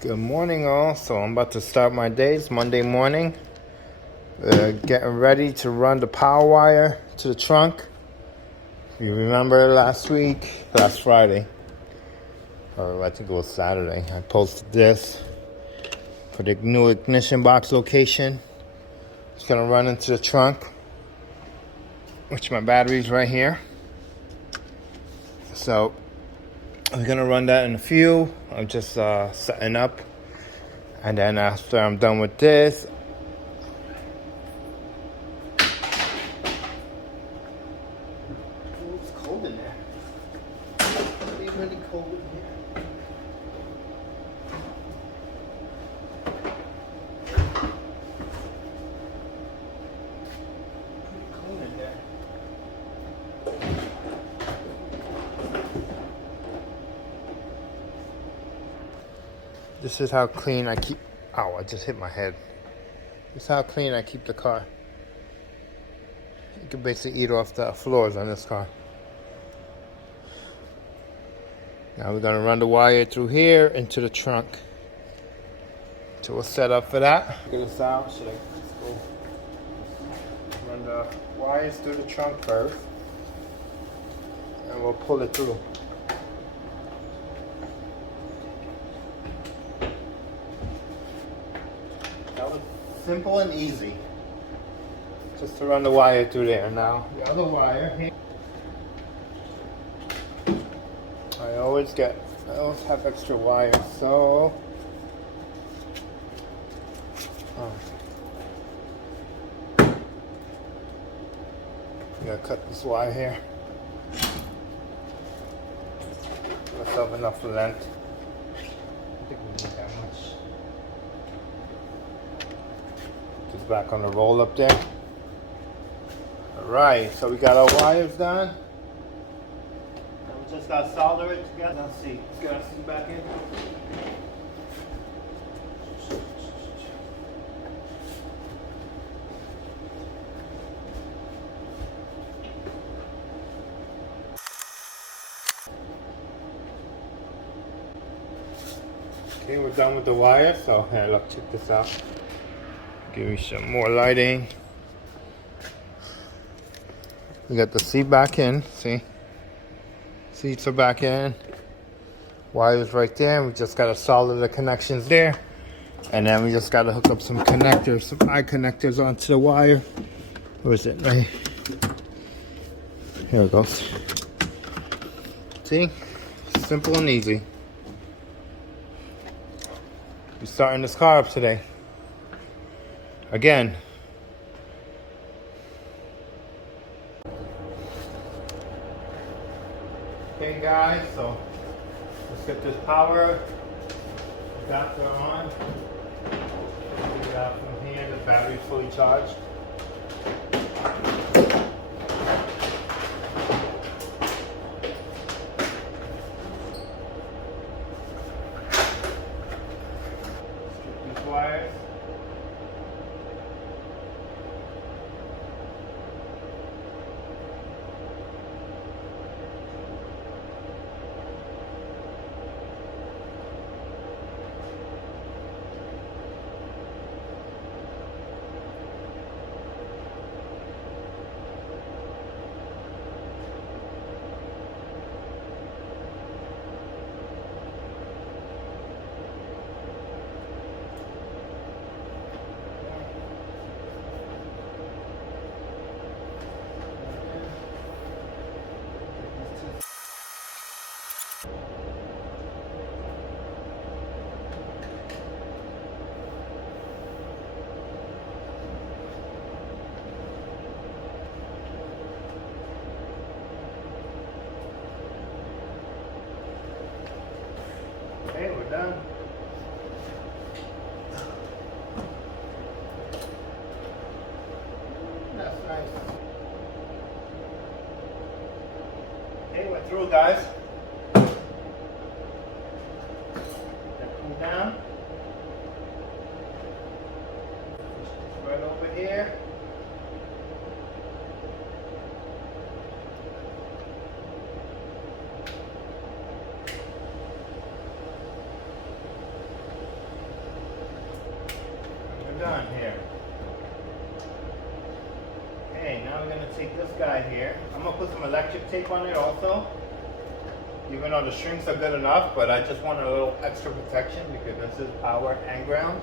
Good morning, all. So I'm about to start my day. It's Monday morning. Getting ready to run the power wire to the trunk. You remember last Friday, or I think it was Saturday, I posted this for the new ignition box location. It's gonna run into the trunk, which my battery's right here. So I'm gonna run that in a few. I'm just setting up, and then after I'm done with this, it's cold in there. It's really cold in here. Pretty cold in there. This is how clean I keep. Ow, I just hit my head. This is how clean I keep the car. You can basically eat off the floors on this car. Now we're gonna run the wire through here into the trunk. So we'll set up for that. Get this out. Let's go run the wires through the trunk first, and we'll pull it through. That was simple and easy. Just to run the wire through there. Now the other wire here. I always have extra wire, so I gotta cut this wire here. Give myself enough length. I think we need that much. Just back on the roll up there. Alright, so we got our wires done. Just gotta solder it together. Let's see. Let's get our seat back in. Okay, we're done with the wire. So here, look, check this out. Give you some more lighting. We got the seat back in. See? Seats are back in. Wires right there. We just gotta solder the connections there. And then we just gotta hook up some connectors, some eye connectors onto the wire. Where is it? Right here it goes. See? Simple and easy. We're starting this car up today. Again. Okay guys, so let's get this power adapter on. Take it out from here, the battery's fully charged. Strip these wires. Okay, we're done. That's nice. Okay, we're through, guys. Cool down. Right over here. done here. Okay, now we're going to take this guy here. I'm going to put some electric tape on it also. Even though the strings are good enough, but I just want a little extra protection because this is power and ground.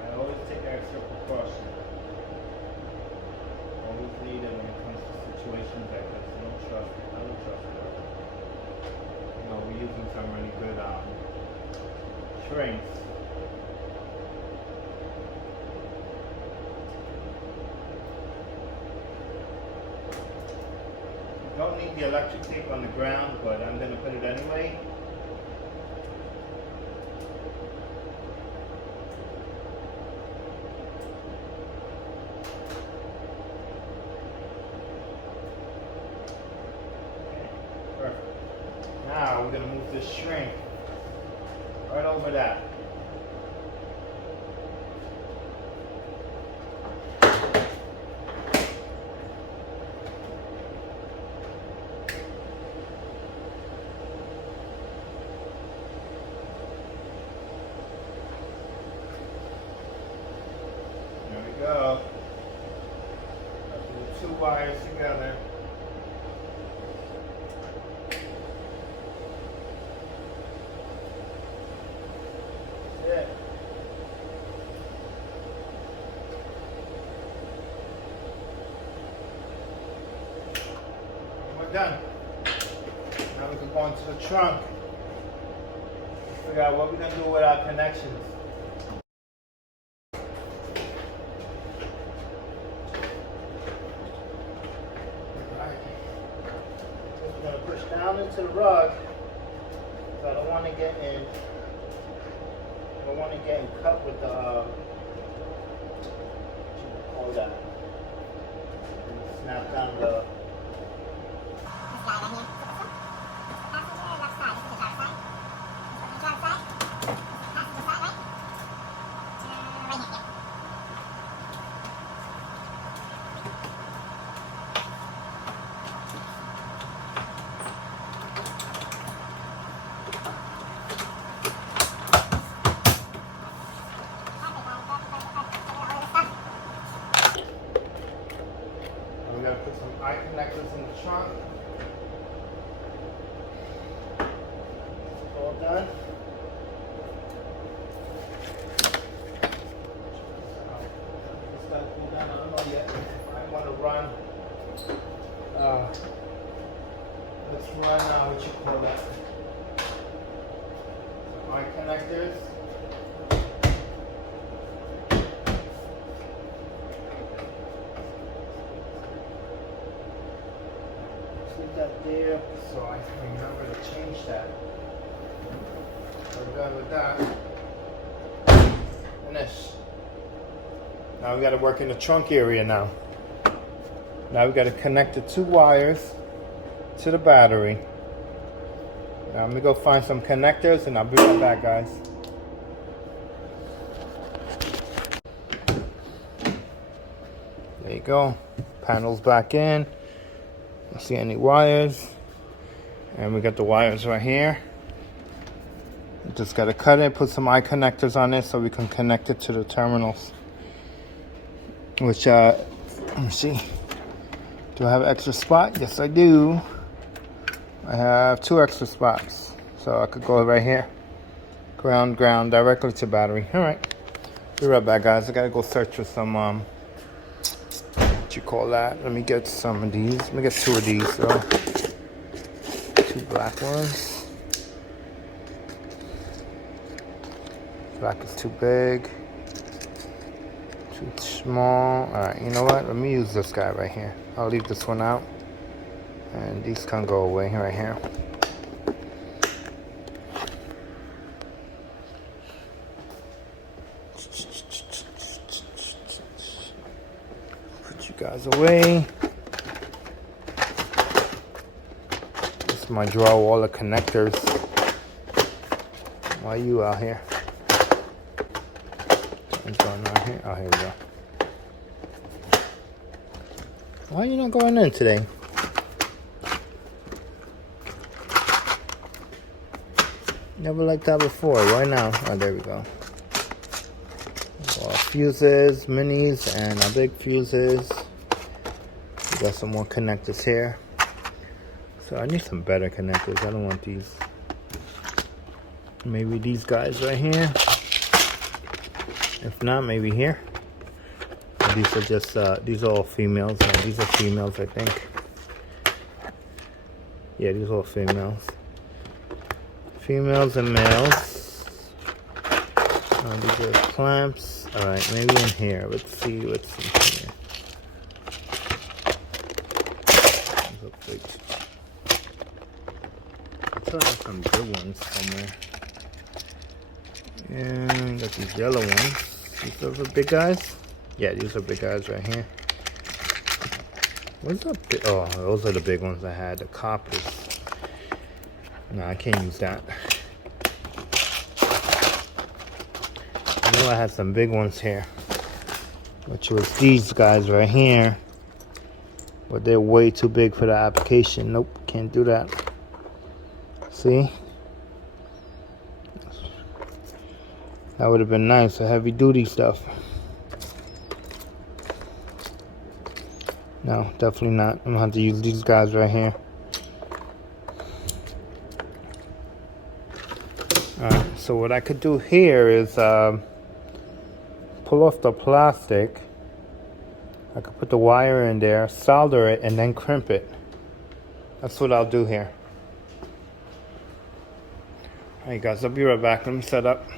I always take extra precaution. Always need it when it comes to situations like this. I don't trust it. You know, we're using some really good strings. You don't need the electric tape on the ground, but I'm going to put it anyway. Now we're going to move this string right over that. There we go. Put the two wires together. Done. Now we can go into the trunk. Figure out what we're gonna do with our connections. Alright. We're gonna push down into the rug. So I don't want to get in. I don't want to get in cut with the what you call that. Snap down the. We gotta put some eye connectors in the trunk. It's all done. This guy's cool down. I don't know yet. I want to run. Let's run. What you call that? Eye connectors. That there, so I can remember to change that. We're done with that. Finish. Now we got to work in the trunk area now. Now we got to connect the two wires to the battery. Now I'm gonna go find some connectors and I'll be right back, guys. There you go. Panels back in. Don't see any wires, and we got the wires right here. Just got to cut it, put some eye connectors on it so we can connect it to the terminals. Which let me see, do I have an extra spot? Yes I do. I have 2 extra spots, so I could go right here, ground directly to battery. All right, be right back, guys. I gotta go search for some what you call that. Let me get some of these. Let me get 2 of these. So 2 black ones. Black is too big, too small. All right, you know what? Let me use this guy right here. I'll leave this one out, and these can go away right here. Put you guys away. This to my drawer all the connectors. Why are you out here? What's going on here? Oh, here we go. Why are you not going in today? Never liked that before. Why now? Oh, there we go. Fuses, minis, and our big fuses. We got some more connectors here. So I need some better connectors. I don't want these. Maybe these guys right here. If not, maybe here. These are just, these are all females. No, these are females, I think. Yeah, these are all females. Females and males. These are clamps. Alright, maybe in here. Let's see what's in here. I thought I have some good ones somewhere. And got these yellow ones. These are the big guys? Yeah, these are big guys right here. What's up? Oh, those are the big ones I had. The coppers. No, I can't use that. I know I had some big ones here, which was these guys right here, but they're way too big for the application. Nope, can't do that. See? That would have been nice, a heavy duty stuff. No, definitely not. I'm gonna have to use these guys right here. Alright, so what I could do here is pull off the plastic. I could put the wire in there, solder it, and then crimp it. That's what I'll do here. Alright guys, I'll be right back. Let me set up.